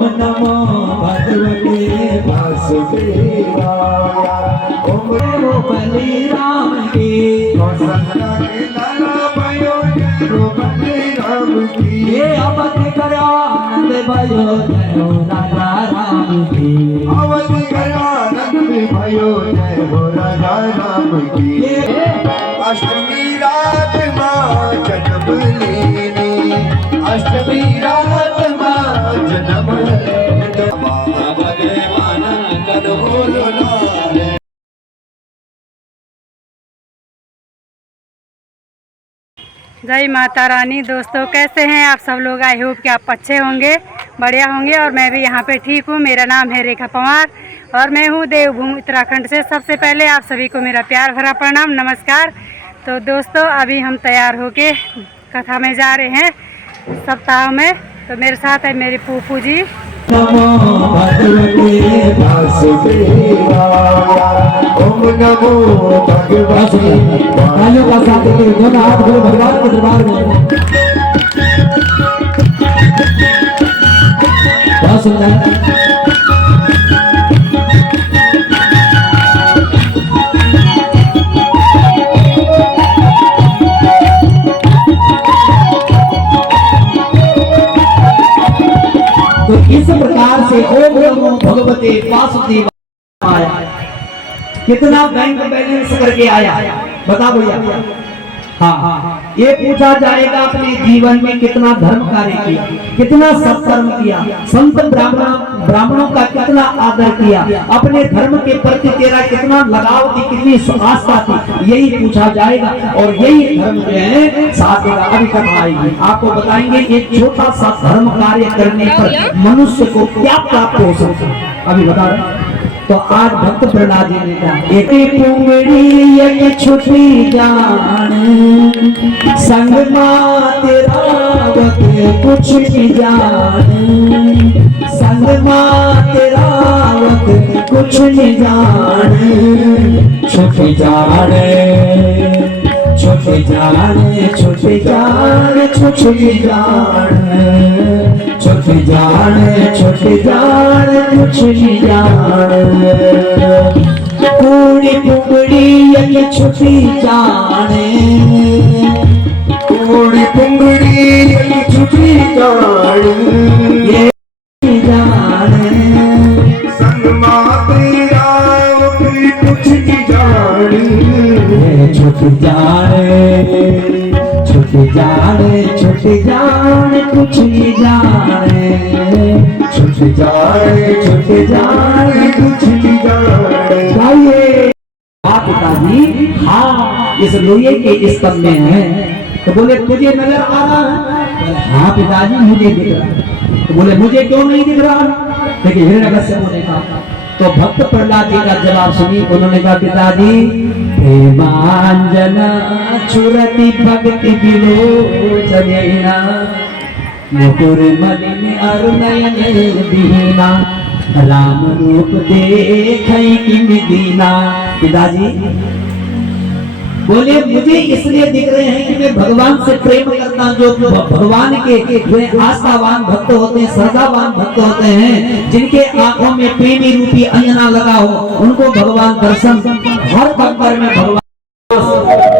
ओम नमो भगवते वासुदेवाय। ओम नमो बलिराम की कौशल्या के लाला भयो जय हो बलिराम की। ये अवध करो आनंद भयो जय हो राजा राम की। अवध करो आनंद भयो जय हो राजा राम की। अष्टमी रात मां जन्म लीनी, अष्टमी रात मां जन्म लीनी। भगवान करोलो लाले। जय माता रानी। दोस्तों कैसे हैं आप सब लोग? आई होप कि आप अच्छे होंगे, बढ़िया होंगे। और मैं भी यहाँ पे ठीक हूँ। मेरा नाम है रेखा पवार और मैं हूँ देवभूमि उत्तराखंड से। सबसे पहले आप सभी को मेरा प्यार भरा प्रणाम, नमस्कार। तो दोस्तों अभी हम तैयार होके कथा में जा रहे हैं सप्ताह में। तो मेरे साथ है मेरे फूफू जी। नमो भगवते वासुदेवाय। ओम नमो भगवते। भाइयों का साथ देते दोनों हाथ जोड़े भगवान के दरबार में। बहुत सुंदर। तो इस प्रकार से ओम नमो भगवते वासुदेवाय कितना बैंक बैलेंस करके आया बता भैया। हाँ, ये पूछा जाएगा अपने जीवन में कितना धर्म कार्य किया, कितना सत्कर्म किया, संत ब्राह्मणों का कितना आदर किया, अपने धर्म के प्रति तेरा कितना लगाव थी, कितनी आस्था थी, यही पूछा जाएगा। और यही धर्म जो है साथ देगा। अभी कथा आएगी, आपको बताएंगे एक छोटा सा धर्म कार्य करने पर मनुष्य को क्या प्राप्त हो सकता है, अभी बता रहे। तो आज भक्त प्रहलाद जी ने कहा, एक पुंगड़ी एक छुटी जान संग मां तेरा वत कुछ भी जान, संग मां तेरा वत कुछ नहीं जान। छुटी जाने छुटी जाने छुटी जाने छुटी जाने छुटी जाने छुटी जाने कुछ नहीं जाने। कूड़ी पुंगड़ी ये छुटी जाने, कूड़ी पुंगड़ी ये छुटी जाने, ये जाने संग मां तेरा कुछ नहीं जाने। छुटी जाने छुटी जाने छुटी जाने कुछ नहीं जाने, छुटी जाने छुटी जाने कुछ नहीं जाने। गाइए पिताजी। हाँ, इस लोहे के स्तंभ में है। तो बोले तुझे नजर आ रहा है? हाँ पिताजी मुझे दिख रहा है। तो बोले मुझे क्यों नहीं दिख रहा? देखिए हिरण्यकश्यप ने कहा। तो भक्त प्रहलाद जी का जवाब सुनिए। उन्होंने कहा पिताजी प्रेमांजना छुरति भक्ति विलोचनेना मुकुर मलिन अरुणयन दीना राम रूप देखई किम दीना। पिताजी बोले मुझे इसलिए दिख रहे हैं कि मैं भगवान से प्रेम करता हूं। जो भगवान के वे आस्थावान भक्त होते हैं, श्रद्धावान भक्त होते हैं, जिनके आंखों में प्रेमी रूपी अंजना लगा हो, उनको भगवान दर्शन हर भक्तर में भगवान।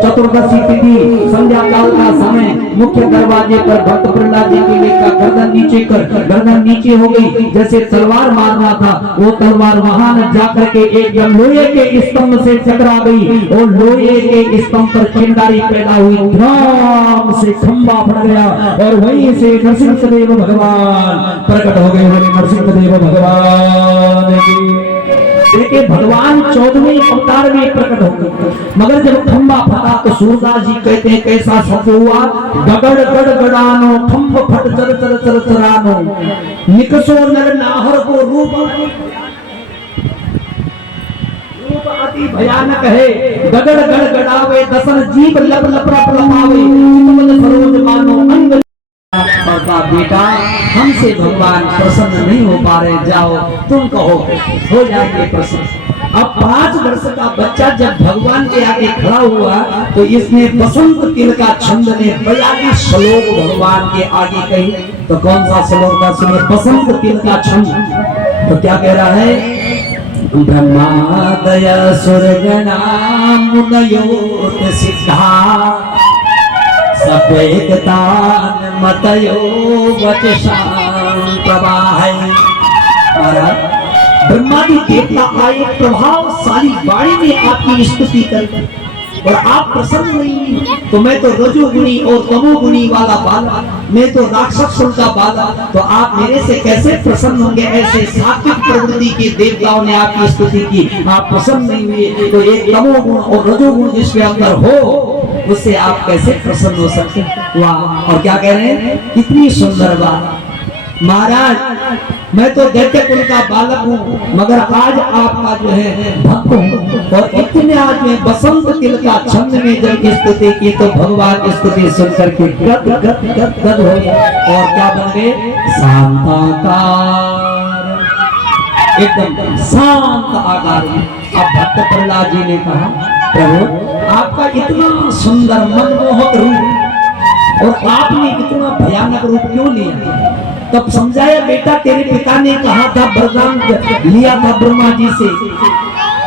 चतुर्दशी तिथि संध्या काल का समय मुख्य दरवाजे पर भक्त प्रहलाद जी के लिए गर्दन नीचे कर, गर्दन नीचे हो गई। जैसे तलवार मारना था, वो तलवार वहां न जाकर के एकदम लोहे के स्तंभ से टकरा गई और लोहे के स्तंभ पर चिंगारी पैदा हुई, धड़ाम से खंभा फट गया और वहीं से नरसिंहदेव भगवान प्रकट हो गए। नरसिंहदेव भगवान की देखिए भगवान 14वें अवतार में प्रकट हो गए। मगर जब खंभा फटा तो सूरदास जी कहते हैं कैसा शब्द हुआ, गगड़ गड़ गड़ानो खंभ फट चर चर चर चरानो निकसो नर नाहर को रूप अति भयानक है। गगड़ गड़ गड़ावे दसन जीव लब लप लप लपावे चितमन सरोज मानो अंग। बेटा हमसे भगवान प्रसन्न नहीं हो पा रहे, जाओ तुम कहो हो जाएंगे प्रसन्न। अब 5 वर्ष का बच्चा जब भगवान के आगे खड़ा हुआ तो इसने बसंत तिल का छंद ने 42 श्लोक भगवान के आगे कही। तो कौन सा श्लोक था सुनिए, बसंत तिल का छंद। तो क्या कह रहा है, ब्रह्मादय सुरगणा मुनयोत सिद्धा सपेकतान मतयो वचसां प्रवाहै। महाराज ब्रह्मादि देवता आए प्रभावशाली वाणी में आपकी स्तुति करते और आप प्रसन्न नहीं, तो मैं तो रजोगुणी और तमोगुणी वाला बाला, मैं तो राक्षस कुल का बाला, तो आप मेरे से कैसे प्रसन्न होंगे। ऐसे सात्विक प्रवृत्ति के देवताओं ने आपकी स्तुति की, आप प्रसन्न नहीं हुए। तो एक तमोगुण और रजोगुण जिसके अंदर हो, उससे आप कैसे प्रसन्न हो सकते। वाह, और क्या कह रहे हैं, कितनी सुंदर बात। महाराज मैं तो दैत्य कुल का बालक हूँ, मगर आज आपका जो है भक्त हूँ। और इतने आज में बसंत तिल का छंद में जब स्तुति की, तो भगवान की स्तुति सुनकर के गद गद गद गद हो गए। और क्या बन गए, शांताकार, एकदम शांत आकार में। अब भक्त प्रहलाद जी ने कहा, प्रभु आपका इतना सुंदर मनमोहक रूप और आपने इतना भयानक रूप क्यों लिया। तब समझाया, बेटा तेरे पिता ने कहा था, वरदान लिया था ब्रह्मा जी से,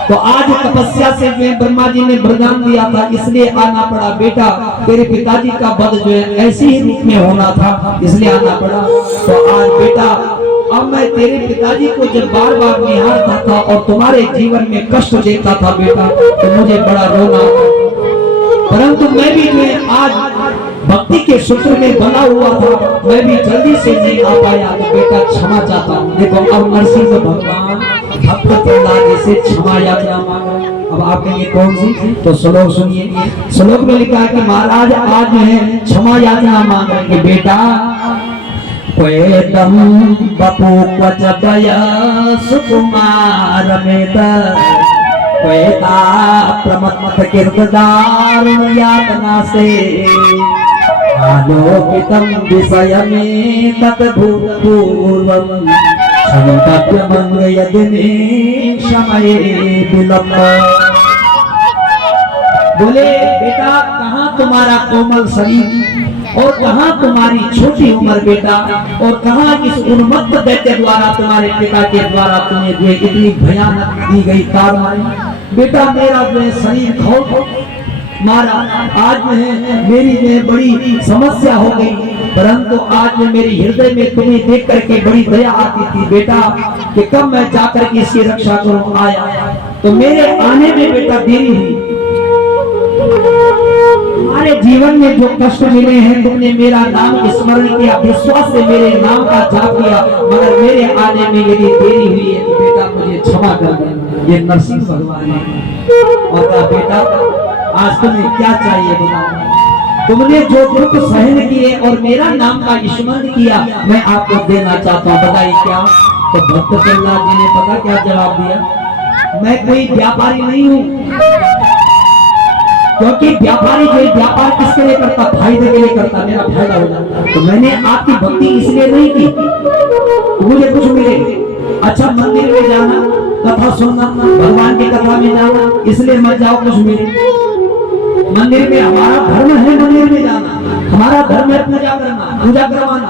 तो आज तपस्या से जो ब्रह्मा जी ने वरदान दिया था, इसलिए आना पड़ा। बेटा तेरे पिताजी का वध जो है ऐसे ही रूप में होना था, इसलिए आना पड़ा। तो आज बेटा अब मैं तेरे पिताजी को जब बार बार निहारता था और तुम्हारे जीवन में कष्ट देता था बेटा, तो मुझे बड़ा रोना, परंतु मैं भी जो है आज भक्ति के सूत्र में बना हुआ था, मैं भी जल्दी से नहीं आ पाया, तो बेटा क्षमा चाहता हूँ। देखो अब नरसिंह भगवान भक्त प्रहलाद से क्षमा याचना मांगा। अब आप कहेंगे कौन सी, तो श्लोक सुनिए। श्लोक में लिखा है कि महाराज आज जो है क्षमा याचना मांग रहे कि बेटा क्वेदम बपू क्वच दया सुकुमार में क्वेता प्रमत्त कीर्तदारुण यातना से आलोकितम विषय में तद्भूतपूर्वं क्षन्तव्यमंग यदिने क्षमये विलम्ब। बोले बेटा कहाँ तुम्हारा कोमल शरीर और कहाँ तुम्हारी छोटी उम्र बेटा, और कहाँ इस उन्मत्त दैत्य द्वारा तुम्हारे पिता के द्वारा तुम्हें जो इतनी भयानक दी गई तार मारी। बेटा मेरा जो शरीर खो मारा, आज में मेरी में बड़ी समस्या हो गई, परंतु आज में मेरे हृदय में तुम्हें देख करके बड़ी दया आती थी बेटा कि कब मैं जाकर के इसकी रक्षा करूं। आया तो मेरे आने में बेटा देरी हुई। हमारे जीवन में जो कष्ट मिले हैं, तुमने मेरा नाम स्मरण किया, विश्वास से मेरे नाम का जाप किया, मगर मेरे आने में यदि देरी हुई है तो बेटा मुझे क्षमा कर देना। ये नरसिंह भगवान है। और कहा बेटा आज तुम्हें क्या चाहिए बताओ, तुमने जो दुख सहन किए और मेरा नाम का स्मरण किया, मैं आपको देना चाहता हूँ, बताइए क्या। तो भक्त प्रहलाद जी ने पता क्या जवाब दिया, मैं कोई व्यापारी नहीं हूँ, क्योंकि व्यापारी जो व्यापार किसके लिए करता, फायदे के लिए करता, मेरा फायदा हो जाता। तो मैंने आपकी भक्ति इसलिए नहीं की तो मुझे कुछ मिले। अच्छा मंदिर में जाना, कथा सुनना, भगवान की कथा में जाना, इसलिए मैं जाऊँ कुछ मिले। मंदिर में हमारा धर्म है, मंदिर में जाना हमारा धर्म है, पूजा करना, पूजा करवाना,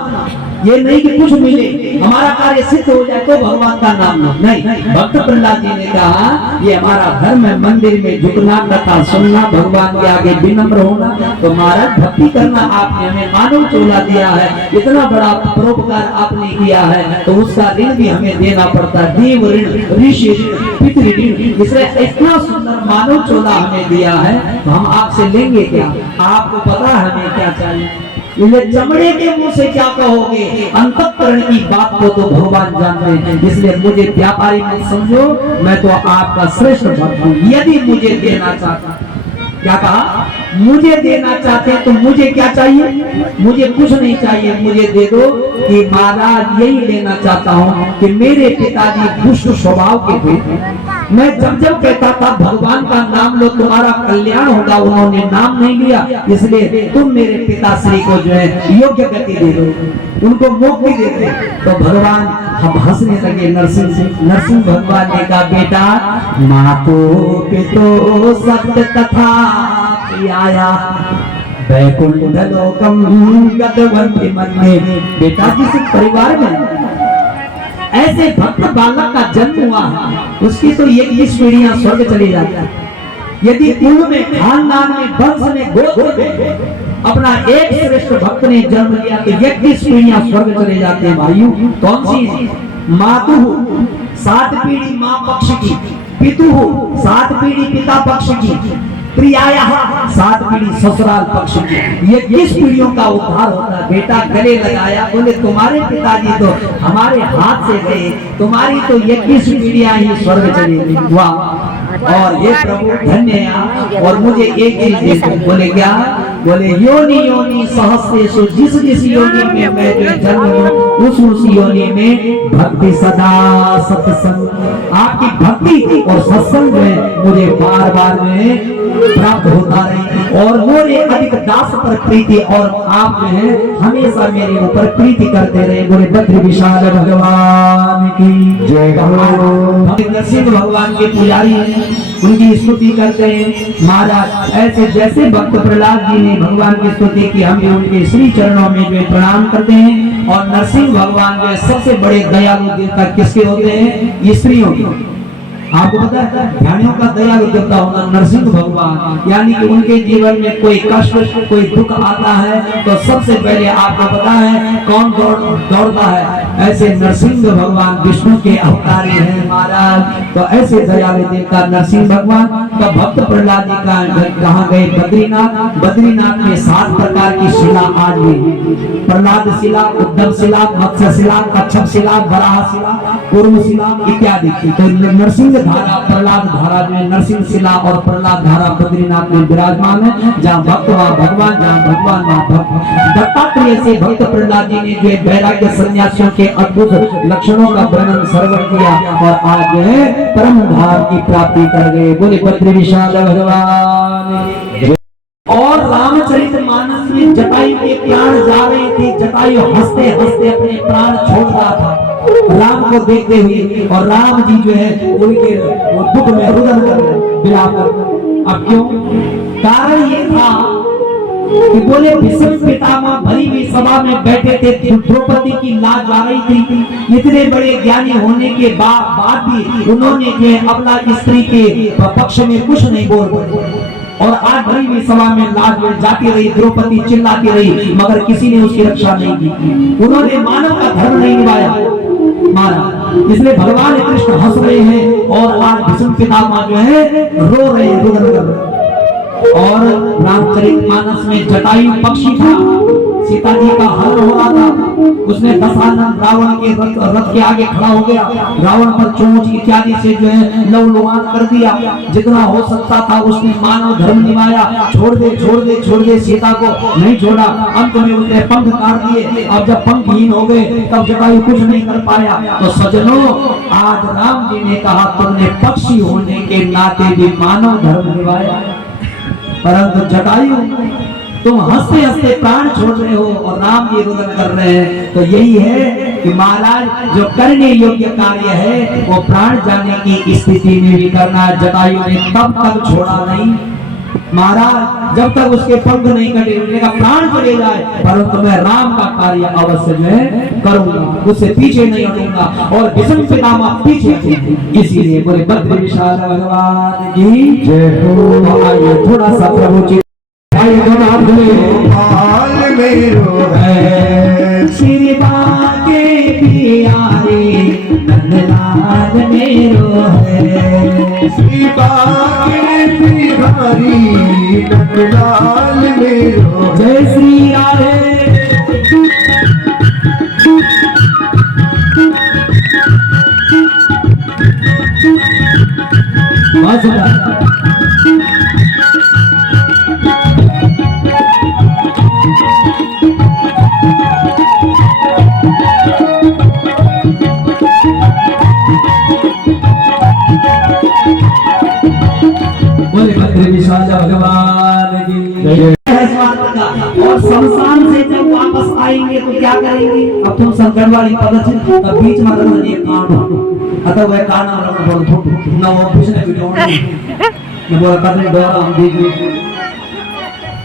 ये नहीं कि कुछ मिले, हमारा कार्य सिद्ध हो जाए तो भगवान का नाम नहीं। भक्त प्रहलाद जी ने कहा ये हमारा धर्म है, मंदिर में झुकना, कथा सुनना, भगवान के आगे विनम्र होना। तो महाराज भक्ति करना आपने हमें मानव चोला दिया है, इतना बड़ा परोपकार आपने किया है, तो उसका ऋण भी हमें देना पड़ता है। देव ऋण, ऋषि ऋण, पितृ ऋण, इसलिए इतना सुंदर मानव चोला हमें दिया है, तो हम आपसे लेंगे क्या। आपको पता है हमें क्या चाहिए, ये चमड़े के मुंह से क्या कहोगे, अंतःकरण की बात को तो भगवान जानते हैं। इसलिए मुझे व्यापारी मत समझो, मैं तो आपका श्रेष्ठ भक्त हूँ। यदि मुझे देना चाहता, क्या कहा, मुझे देना चाहते हैं तो मुझे क्या चाहिए, मुझे कुछ नहीं चाहिए, मुझे दे दो कि महाराज यही लेना चाहता हूँ कि मेरे पिताजी दुष्ट स्वभाव के थे। मैं जब जब कहता था भगवान का नाम लो तुम्हारा कल्याण होगा, उन्होंने नाम नहीं लिया, इसलिए तुम मेरे पिताश्री को जो है योग्य गति दे दो, उनको मुक्ति दे दो। तो भगवान हम हंसने लगे। नरसिंह भगवान ने कहा बेटा मातो पितो सत्य तथा आया, वैकुंठ लोकम गतवंती मन में। बेटा जिस परिवार में ऐसे भक्त बालक का जन्म हुआ है उसकी तो 21 पीढ़ियां स्वर्ग चली जाती है। यदि कुल में खानदान में वंश में गोत्र में अपना एक श्रेष्ठ भक्त ने जन्म लिया तो 21 पीढ़ियां स्वर्ग चले जाते हैं। भाइयों कौन सी? मातु 7 पीढ़ी मां पक्ष की, पितु 7 पीढ़ी पिता पक्ष की, प्रियाया 7 पीढ़ी ससुराल पक्ष की। ये 21 पीढ़ियों का उद्धार होता है। बेटा गले लगाया, बोले तुम्हारे पिताजी तो हमारे हाथ से गए, तुम्हारी तो 21 पीढ़ियां ही स्वर्ग चली गई। वाह! और ये प्रभु धन्य है। और मुझे एक चीज दे दो। बोले क्या? बोले योनि योनि सहस्रेषु, जिस जिस योनि में मैं जो जन्म हूँ उस योनि में भक्ति सदा सत्संग, आपकी भक्ति और सत्संग में मुझे बार बार में प्राप्त होता रहे और मोरे अधिक दास पर प्रीति और आप जो है हमेशा मेरे ऊपर प्रीति करते रहे। बोले बद्री विशाल भगवान की जय। नरसिंह भगवान के पुजारी उनकी स्तुति करते हैं। महाराज ऐसे जैसे भक्त प्रहलाद जी ने भगवान की स्तुति की, हम भी उनके श्री चरणों में जो प्रणाम करते हैं। और नरसिंह भगवान जो सबसे बड़े दयालु देवता किसके होते हैं? स्त्रियों के। आपको पता है ध्यानियों का दयालु देवता होना नरसिंह भगवान, यानी कि उनके जीवन में कोई कष्ट कोई दुख आता है तो सबसे पहले आपको पता है कौन दौड़ता है? ऐसे नरसिंह भगवान विष्णु के अवतारी हैं महाराज। तो ऐसे दयालु देवता नरसिंह भगवान का भक्त प्रहलाद जी का कहाँ गए? बद्रीनाथ। बद्रीनाथ में 7 प्रकार की शिला आज भी, प्रहलाद शिला, उद्धव शिला, मत्स्य शिला, कच्छप शिला, वराह शिला, कूर्म शिला इत्यादि। तो नरसिंह धारा, प्रहलाद धारा में नरसिंह शिला और प्रहलाद धारा बद्रीनाथ में विराजमान है। जहाँ भक्त वहाँ भगवान, जहाँ भगवान वहाँ भक्त। दत्तात्रेय से भक्त प्रहलाद जी ने जो वैराग्य सन्यासियों के अद्भुत लक्षणों का वर्णन श्रवण किया और आज है परम धाम की प्राप्ति कर गए। बोले बद्री विशाल भगवान। और रामचरितमानस में जटायु के प्राण जा रहे थे। जटायु हंसते हंसते अपने प्राण छोड़ रहा था राम को देखते हुए, और राम जी जो है उनके दुख में रुदन कर रहे, विलाप कर रहे। अब क्यों? कारण ये था कि बोले भीष्म पितामह भरी हुई सभा में बैठे थे, द्रौपदी की लाज आ रही थी। इतने बड़े ज्ञानी होने के बाद भी उन्होंने जो है अपना स्त्री के पक्ष में कुछ नहीं बोल, और आज भरी हुई सभा में लाज जाती रही, द्रौपदी चिल्लाती रही, मगर किसी ने उसकी रक्षा नहीं की। उन्होंने मानव का धर्म नहीं निभाया माना, इसलिए भगवान कृष्ण हंस रहे हैं और आज भीष्म पितामह जो है रो रहे हैं, रुदन कर रहे हैं। और रामचरितमानस में जटायु पक्षी था, सीता जी का हरण हो रहा था, उसने दशानन रावण के रथ के आगे खड़ा हो गया, रावण पर चोंच इत्यादि से जो है लवलुहान कर दिया। जितना हो सकता था उसने मानव धर्म निभाया। छोड़ दे छोड़ दे छोड़ दे, सीता को नहीं छोड़ा। अंत में उसने पंख काट दिए। अब जब पंखहीन हो गए तब जटायु कुछ नहीं कर पाया। तो सज्जनों, आज राम जी ने कहा तुमने पक्षी होने के नाते भी मानव धर्म निभाया, परंतु जटायु तुम हंसते हंसते प्राण छोड़ रहे हो और राम जी रुदन कर रहे हैं। तो यही है कि महाराज जो करने योग्य कार्य है वो प्राण जाने की स्थिति में भी करना। जटायु ने तब तक छोड़ा नहीं महाराज जब तक उसके पंख नहीं कटे, उसने कहा प्राण चले जाए परंतु मैं राम का कार्य अवश्य जो है करूंगा, उससे पीछे नहीं हटूंगा। और भीष्म पितामह पीछे थे। इसीलिए बोले बद्री विशाल भगवान की जय हो। आइए थोड़ा सा प्रभु श्री बाके प्यारे नंदलाल मेरो है, श्री बाके प्यारी नंदलाल मेरो। जय श्री राधे। भगवान की और शमशान से जब वापस आएंगे तो क्या करेंगे? अब तुम संकटवाड़ी पद तब बीच में रखना ये कान अतः वह काना रख बोल न वो कुछ नहीं बिठो न बोला करने द्वारा हम दीजिए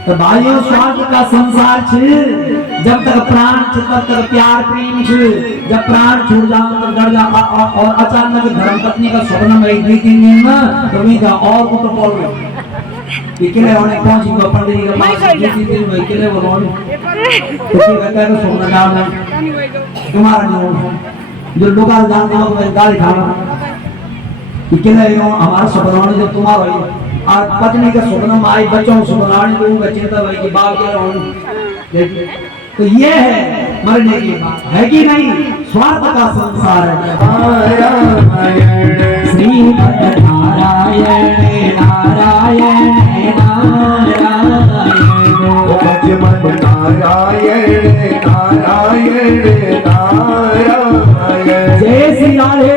तो भाइयों स्वार्थ का संसार छ, जब तक प्राण छ तब तक प्यार प्रेम छ, जब प्राण छूट जाओ तो डर जा और अचानक धर्म पत्नी का स्वप्न में 2-3 दिन में तो भी का और को तो बोल इकले होने पहुंच गए पंडित के पास 2-3 दिन में इकले वो रोने तो क्या कहता है स्वप्न जाओ तुम्हारा नहीं जो लोग जानते हो मैं गाली खाना इकले हमारा स्वप्न जब तुम्हारा और पत्नी के स्वप्न में आई बच्चों सुनाने को चिंता भाई कि बाप क्या तो ये है मरने की बात है कि नहीं। स्वार्थ का संसार है। श्रीमद् नारायण नारायण नारायण श्रीमद् नारायण नारायण नारायण जय श्री राधे।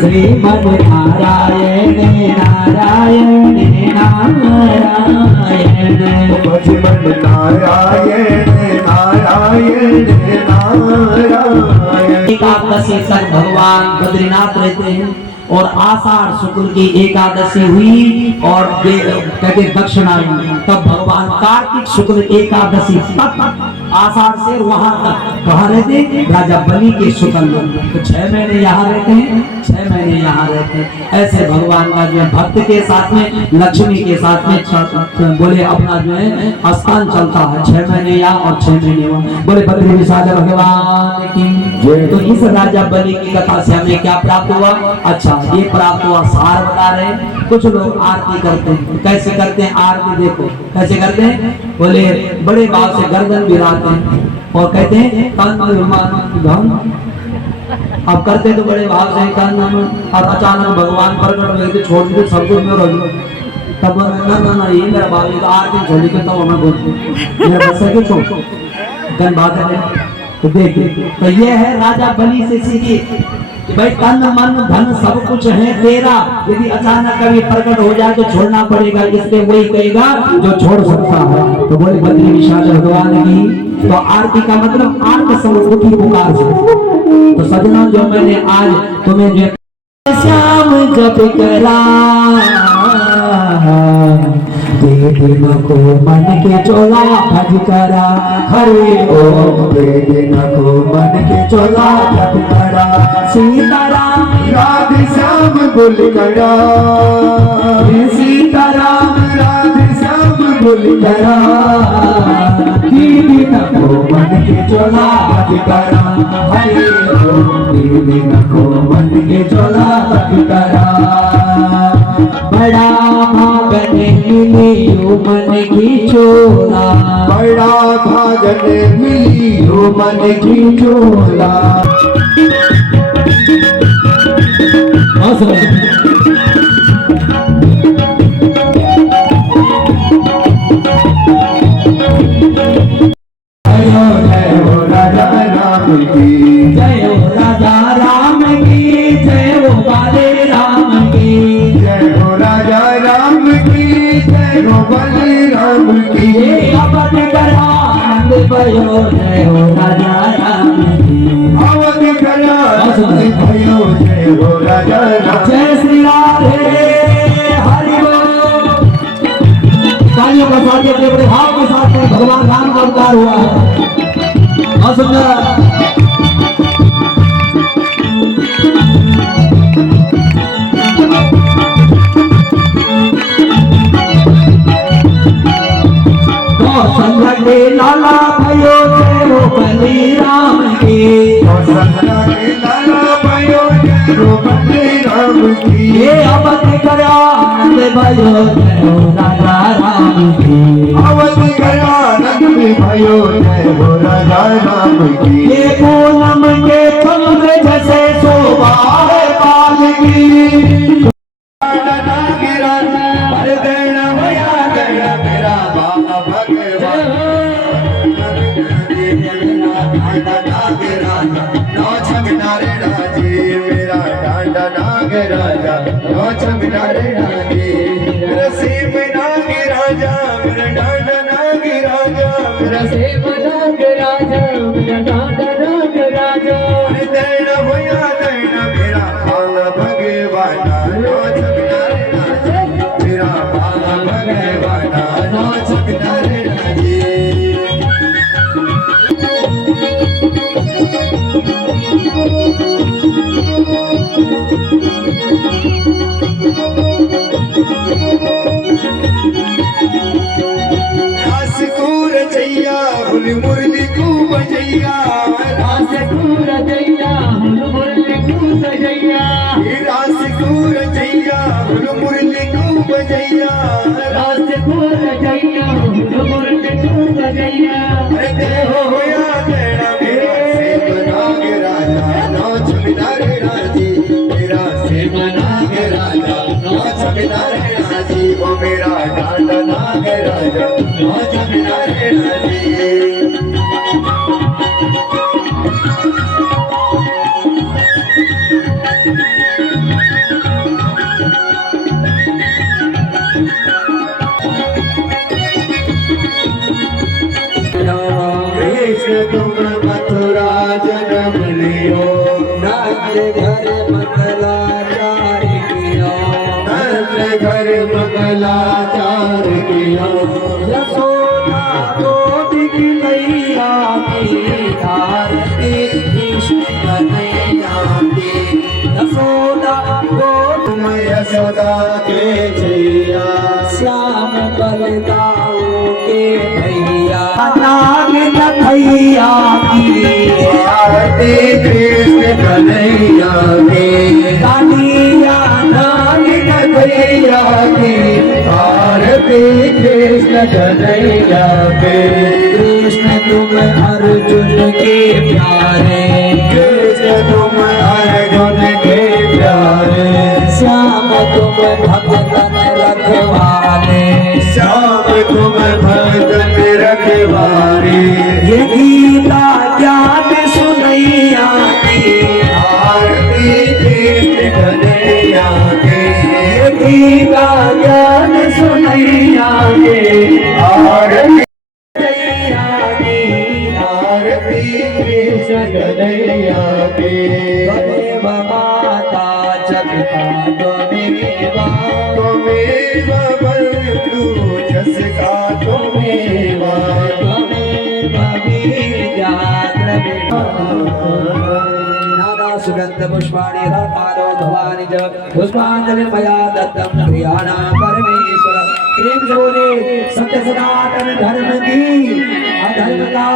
श्रीमद् नारायण नारायण नारायण श्रीमद् नारायण नारायण नारायण। एकादशी तक भगवान बद्रीनाथ रहते हैं और आषाढ़ शुक्ल की एकादशी हुई और कहते दक्षिणा तब भगवान कार्तिक शुक्ल एकादशी तक आषाढ़ से वहां तक कहाँ रहते राजा बलि के शुक्ल में तो 6 महीने यहाँ रहते हैं 6 महीने यहाँ रहते हैं। ऐसे भगवान का जो है भक्त के साथ में लक्ष्मी के साथ में बोले अपना जो है स्थान चलता है 6 महीने यहाँ और 6 महीने वहाँ। बोले बद्री विशाल भगवान की। तो इस राजा बलि की कथा से हमें क्या प्राप्त हुआ। अच्छा ये प्राप्त हुआ सार बता रहे। कुछ लोग आरती करते हैं। कैसे करते हैं आरती देखो कैसे करते हैं। बोले बड़े भाव से गर्दन गिराते हैं और कहते हैं अब करते तो बड़े भाव से और अचानक भगवान प्रकट हुए छोड़ दे सब कुछ में रहो तब ना ये मेरा भाभी तो आरती छोड़ी के तब हमें बोलते मेरा बस है छोड़ गन बात है। तो देख तो ये है राजा बलि से सीखिए कि भाई तन मन धन सब कुछ है तेरा, यदि अचानक कभी प्रकट हो जाए तो छोड़ना पड़ेगा। इसलिए वही कहेगा जो छोड़ सकता है। तो बोले बद्री विशाल भगवान की। तो आरती का मतलब आर्त स्वरूप की पुकार से। तो सजना जो मैंने आज तुम्हें जो श्याम जप करा दे दिन को मन के चोला भज करा हरे ओम दे दिन को मन के चोला भज करा सीताराम राधे श्याम बोल करा सीताराम राधे श्याम बोल करा दिन को मन के चोला भज करा हरे ओम दिन को मन के चोला भज करा बड़ा भागन मिली मन की चोला बड़ा भागन मिली मन की चोला। जय हो राजा राम की जय हो राजा राम की जय हो बाले राम की जय हो राजा राम की जय हो बलराम की ये अवध करा आनंद भयो जय हो राजा राम की अवध करा भयो जय हो राजा राम। जय श्री राधे हरि बोल। तालियों का साथ अपने बड़े भाव के साथ में भगवान राम का अवतार हुआ है। और सुंदर संघटे लाला भयो जय हो बलि राम की लाला भयो जय हो बलराम की ये अवध करा आनंद भयो जय हो राजा राम की अवध करा आनंद भयो जय हो राजा राम की ये पूनम के चंद्र जैसे शोभा है नाग की नागिरा पर देना भया देना मेरा बाबा भगवान नागिरा नौ छमिनारे राजी मेरा डांडा नागराजा नौ छमिनारे राजी मेरा सेब नागराजा मेरा डांडा नागराजा मेरा सेब नागराजा मेरा डांडा नागराजा देना भया देना मेरा बाबा भगवान नौ छमिनारे राजी मेरा बाबा भगवान नौ छमिनारे राजी रास को रचैया हुल मुरली को बजैया रास को रचैया हुल मुरली को बजैया रास को रचैया हुल मुरली को बजैया रास को रचैया हुल मुरली को बजैया अरे देहो होया तेरा मेरा सेब नागराजा नौ छमिनारे राजी मेरा सेब नागराजा नौ छमिनारे राजी ओ मेरा डांडा नागराजा नौ छमिनारे राजी कृष्ण तुम मथुरा जन्म लियो नंद घर मंगलाचार किया नंद घर मंगलाचार किया यशोदा गोदी की मैया की आरती कृष्ण कन्हैया की यशोदा तुम यशोदा के जैया श्याम बलदाऊ के भैया नाग कन्हैया की आरती कृष्ण कन्हैया की कानिया नाग कन्हैया की आरती कृष्ण कन्हैया के कृष्ण तुम अर्जुन के प्यारे कृष्ण तुम अर्जुन के प्यारे श्याम तुम भगतन रखवाले श्याम तुम भगतन रखवाले ये गीता ज्ञान सुनैया की आरती कृष्ण कन्हैया के ये गीता ज्ञान सुनैया के आरती कृष्ण कन्हैया के माता जगता तुम्हें बंधु जसका तुम्हें नादा सुगंध पुष्पाणि हरतारो भवानी च पुष्पांजलि मया दत्तम प्रियाणा परमेश्वर प्रेम से बोले सत्य सनातन धर्म की अधर्म का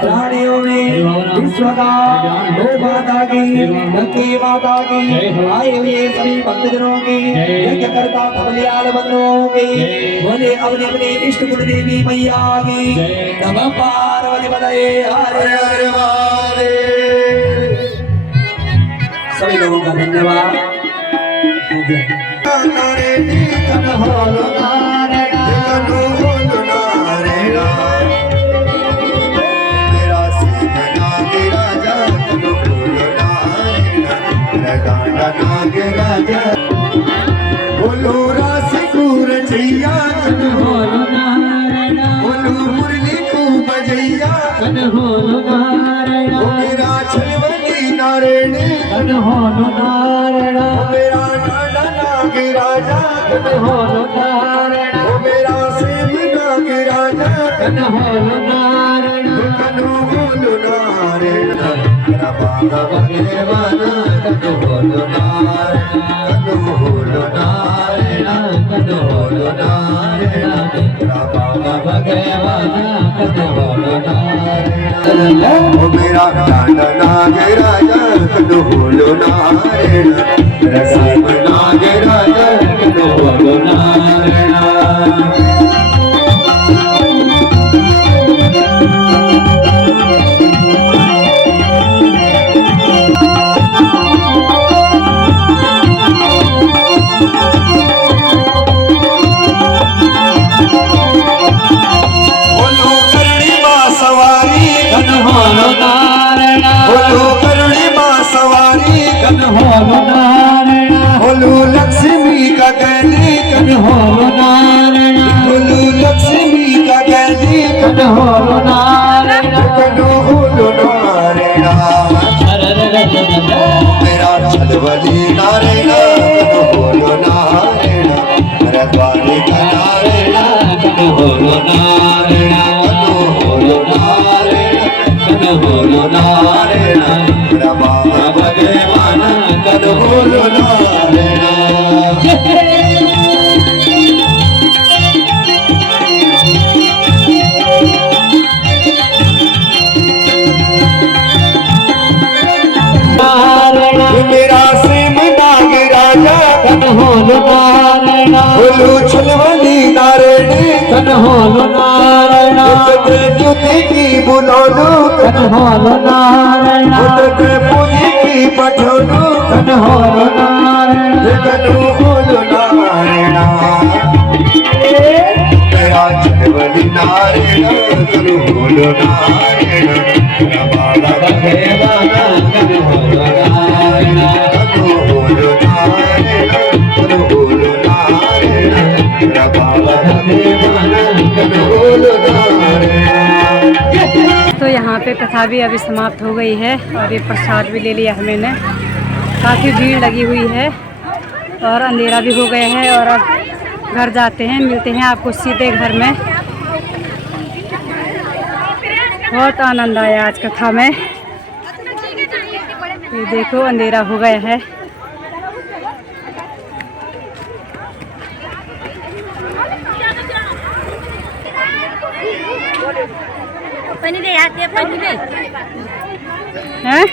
प्राणियों में विश्व का गौ माता की गंगे माता की आए हुए सभी भक्तजनों की यज्ञ करता कमलियाल बंधुओं की बोले अपने अपने इष्ट कुल देवी मैया की नमः पार्वती पतये हरे हरे महादेव। सभी लोगों का धन्यवाद। बोलो रास को रचैया बोलो मुरली को बजैया मेरा छलवनी नारायण मेरा डांडा नागराजा मेरा सेब नागराजा कनो बोलो नारायण मेरा बाबा भगवान कनो बोलो नारायण मेरा बाबा भगवान कनो बोलो नारायण ओ मेरा डांडा नागराजा कनो बोलो नारायण मेरा सेब नागराजा कनो बोलो नारायण। कन्होलो नारायण कन्होलो नारायण मेरा छलवली नारायण कन्होलो नारायण मेरा द्वारिका नारायण कन्होलो नारायण कन्होलो नारायण कन्होलो नारायण मेरा बाबा भगवान कन्होलो नारायण मेरा सिम नाग राजा कन्होलो नारायण बोलू छलवली नारायण कन्होलो नारायण युद्धि की बुलोलू कन्होलो नारायण पुरी की पठोलू कन्होलो नारायण कन्होलो नारायण मेरा छलवली नारायण कन्होलो नारायण बाबा भगवान कन्होलो नारायण कन्होलो नारायण कन्होलो नारायण बाबा भगवान कन्होलो नारायण तो यहाँ पे कथा भी अभी समाप्त हो गई है और ये प्रसाद भी ले लिया हमने। काफ़ी भीड़ लगी हुई है और अंधेरा भी हो गया है और अब घर जाते हैं, मिलते हैं आपको सीधे घर में। बहुत आनंद आया आज कथा में। ये देखो अंधेरा हो गया है। पानी दे यार, पानी दे। हैं?